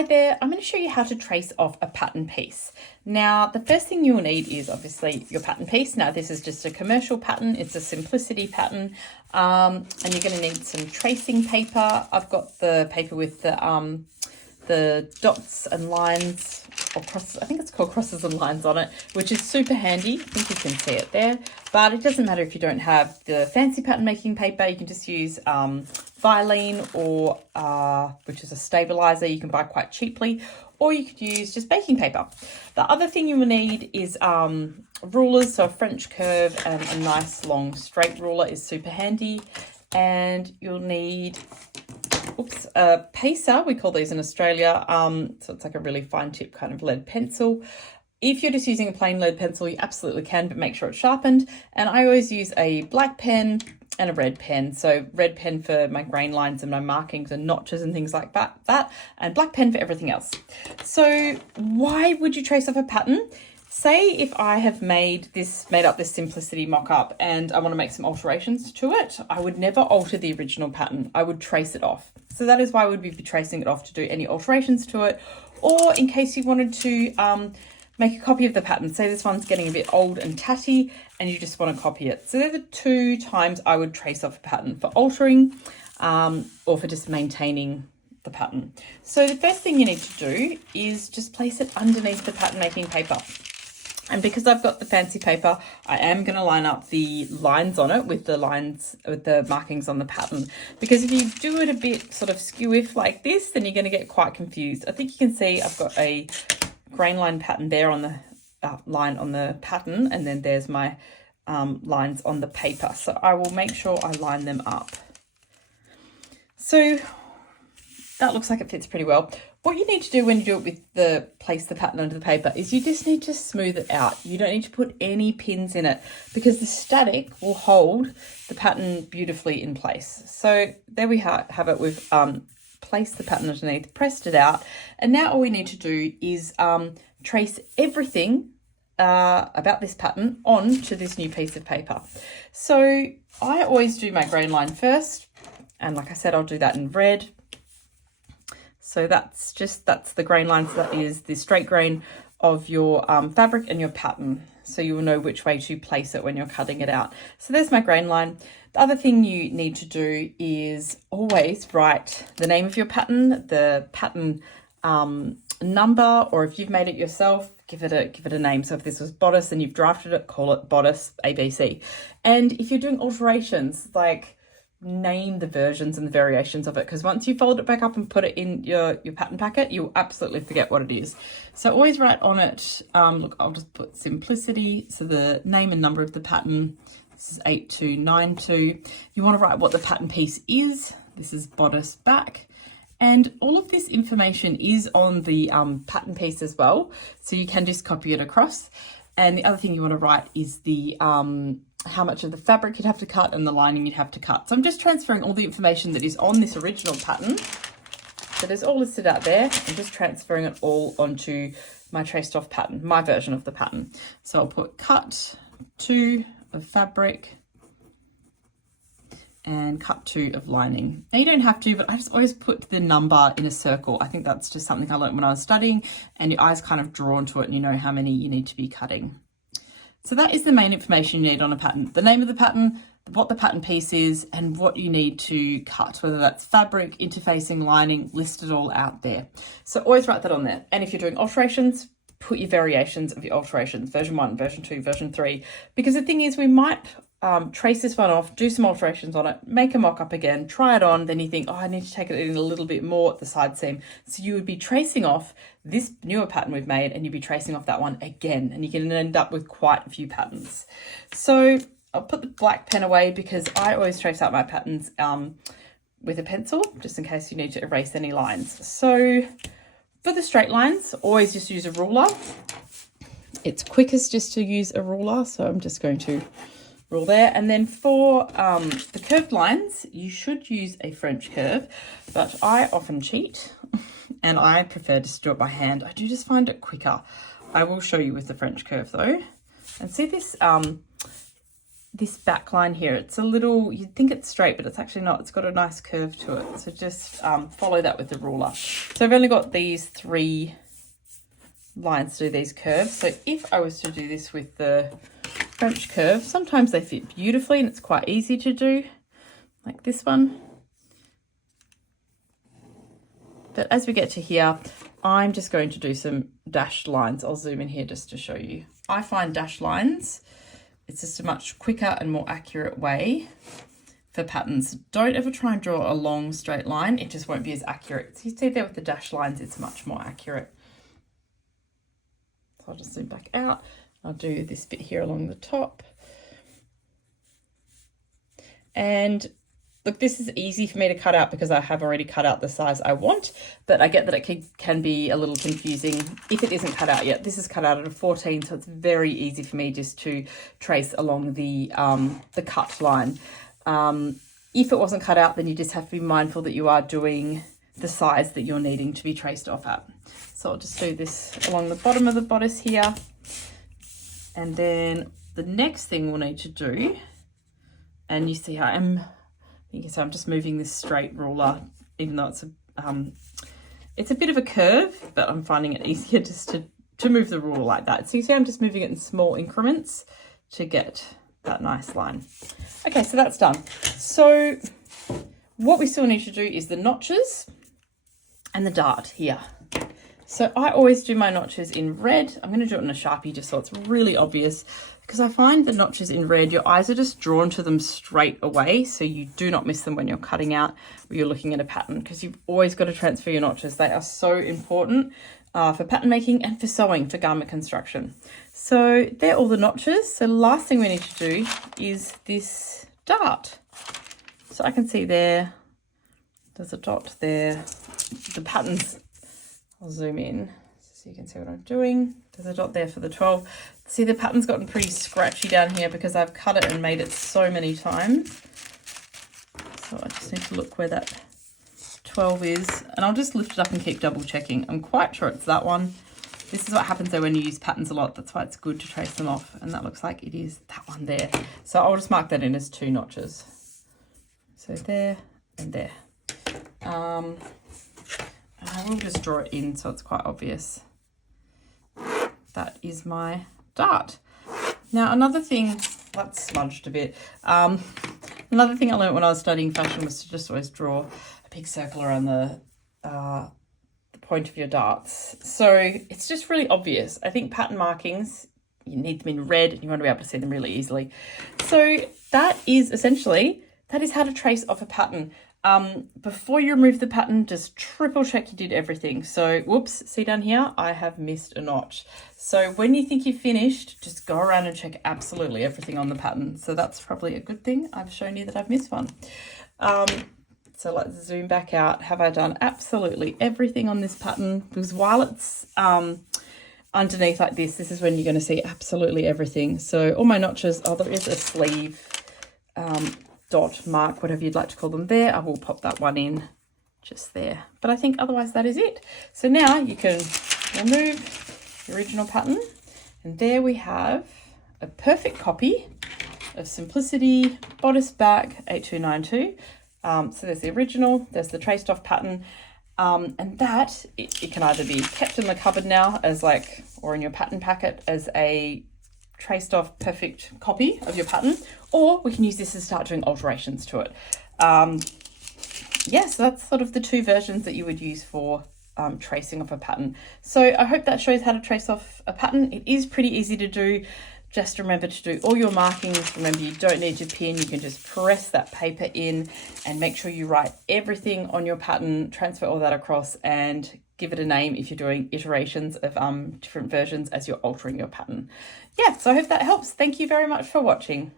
Hi there, I'm going to show you how to trace off a pattern piece. Now, the first thing you'll need is obviously your pattern piece. Now, this is just a commercial pattern. It's a simplicity pattern, and you're going to need some tracing paper. I've got the paper with the dots and lines, or crosses, I think it's called crosses and lines on it, which is super handy. I think you can see it there, but it doesn't matter if you don't have the fancy pattern making paper. You can just use Vilene or which is a stabilizer you can buy quite cheaply, or you could use just baking paper. The other thing you will need is rulers, so a French curve and a nice long straight ruler is super handy. And you'll need a pacer, we call these in Australia, so it's like a really fine tip kind of lead pencil. If you're just using a plain lead pencil, you absolutely can, but make sure it's sharpened. And I always use a black pen and a red pen. So red pen for my grain lines and my markings and notches and things like that, and black pen for everything else. So why would you trace off a pattern? Say if I have made up this simplicity mock-up and I want to make some alterations to it, I would never alter the original pattern. I would trace it off. So that is why we would be tracing it off, to do any alterations to it, or in case you wanted to make a copy of the pattern. Say this one's getting a bit old and tatty and you just want to copy it. So they're the two times I would trace off a pattern: for altering or for just maintaining the pattern. So the first thing you need to do is just place it underneath the pattern making paper. And because I've got the fancy paper, I am going to line up the lines on it with the markings on the pattern. Because if you do it a bit sort of skew-if like this, then you're going to get quite confused. I think you can see I've got a grain line pattern there on the line on the pattern, and then there's my lines on the paper. So I will make sure I line them up. So that looks like it fits pretty well. What you need to do when you do it with place the pattern under the paper is you just need to smooth it out. You don't need to put any pins in it, because the static will hold the pattern beautifully in place. So there we have it. We've placed the pattern underneath, pressed it out, and now all we need to do is trace everything about this pattern onto this new piece of paper. So I always do my grain line first, and like I said, I'll do that in red. So that's the grain line. So that is the straight grain of your fabric and your pattern. So you will know which way to place it when you're cutting it out. So there's my grain line. The other thing you need to do is always write the name of your pattern, the pattern number, or if you've made it yourself, give it a name. So if this was bodice and you've drafted it, call it bodice ABC. And if you're doing alterations, like name the versions and the variations of it, because once you fold it back up and put it in your pattern packet, you'll absolutely forget what it is. So always write on it, look, I'll just put simplicity, so the name and number of the pattern. This is 8292. You want to write what the pattern piece is. This is bodice back, and all of this information is on the pattern piece as well, so you can just copy it across. And the other thing you want to write is the how much of the fabric you'd have to cut and the lining you'd have to cut. So I'm just transferring all the information that is on this original pattern, that is all listed out there. I'm just transferring it all onto my traced off pattern, my version of the pattern. So I'll put cut 2 of fabric and cut 2 of lining. Now you don't have to, but I just always put the number in a circle. I think that's just something I learned when I was studying, and your eyes kind of drawn to it and you know how many you need to be cutting. So that is the main information you need on a pattern: the name of the pattern, what the pattern piece is, and what you need to cut, whether that's fabric, interfacing, lining, list it all out there. So always write that on there. And if you're doing alterations, put your variations of your alterations, version 1, version 2, version 3, because the thing is, we might trace this one off, do some alterations on it, make a mock-up again, try it on, then you think, oh, I need to take it in a little bit more at the side seam. So you would be tracing off this newer pattern we've made, and you'd be tracing off that one again, and you can end up with quite a few patterns. So I'll put the black pen away, because I always trace out my patterns with a pencil, just in case you need to erase any lines. So for the straight lines, always just use a ruler. It's quickest just to use a ruler, so I'm just going to rule there. And then for the curved lines, you should use a French curve, but I often cheat and I prefer to do it by hand. I do just find it quicker. I will show you with the French curve though. And see this this back line here, it's a little, you'd think it's straight, but it's actually not. It's got a nice curve to it. So just follow that with the ruler. So I've only got these 3 lines to do these curves. So if I was to do this with the French curve, sometimes they fit beautifully and it's quite easy to do, like this one. But as we get to here, I'm just going to do some dashed lines. I'll zoom in here just to show you. I find dashed lines, it's just a much quicker and more accurate way for patterns. Don't ever try and draw a long straight line. It just won't be as accurate. So you see there with the dashed lines, it's much more accurate. So I'll just zoom back out. I'll do this bit here along the top. And look, this is easy for me to cut out because I have already cut out the size I want, but I get that it can be a little confusing if it isn't cut out yet. This is cut out at a 14, so it's very easy for me just to trace along the cut line. If it wasn't cut out, then you just have to be mindful that you are doing the size that you're needing to be traced off at. So I'll just do this along the bottom of the bodice here. And then the next thing we'll need to do, and you see you can see I'm just moving this straight ruler, even though it's a bit of a curve, but I'm finding it easier just to move the ruler like that. So you see I'm just moving it in small increments to get that nice line. Okay, so that's done. So what we still need to do is the notches and the dart here. So I always do my notches in red. I'm going to do it in a Sharpie just so it's really obvious, because I find the notches in red, your eyes are just drawn to them straight away, so you do not miss them when you're cutting out or you're looking at a pattern, because you've always got to transfer your notches. They are so important for pattern making and for sewing, for garment construction. So they're all the notches. So the last thing we need to do is this dart. So I can see there's a dot there. The patterns, I'll zoom in so you can see what I'm doing. There's a dot there for the 12. See, the pattern's gotten pretty scratchy down here because I've cut it and made it so many times. So I just need to look where that 12 is, and I'll just lift it up and keep double checking. I'm quite sure it's that one. This is what happens though when you use patterns a lot. That's why it's good to trace them off, and that looks like it is that one there. So I'll just mark that in as 2 notches. So there and there. I will just draw it in so it's quite obvious. That is my dart. Now another thing, that's smudged a bit. Another thing I learned when I was studying fashion was to just always draw a big circle around the point of your darts. So it's just really obvious. I think pattern markings, you need them in red and you want to be able to see them really easily. So that is how to trace off a pattern. Before you remove the pattern, just triple check you did everything. So whoops, see down here, I have missed a notch. So when you think you've finished, just go around and check absolutely everything on the pattern. So that's probably a good thing. I've shown you that I've missed one. So let's zoom back out. Have I done absolutely everything on this pattern? Because while it's underneath like this is when you're going to see absolutely everything. So all my notches, there is a sleeve dot, mark, whatever you'd like to call them there. I will pop that one in just there. But I think otherwise that is it. So now you can remove the original pattern, and there we have a perfect copy of Simplicity Bodice Back 8292. So there's the original, there's the traced off pattern, and that it can either be kept in the cupboard now as or in your pattern packet as a traced off perfect copy of your pattern, or we can use this to start doing alterations to it. So that's sort of the 2 versions that you would use for tracing off a pattern. So I hope that shows how to trace off a pattern. It is pretty easy to do. Just remember to do all your markings. Remember, you don't need to pin. You can just press that paper in and make sure you write everything on your pattern, transfer all that across, and give it a name if you're doing iterations of different versions as you're altering your pattern. Yeah, so I hope that helps. Thank you very much for watching.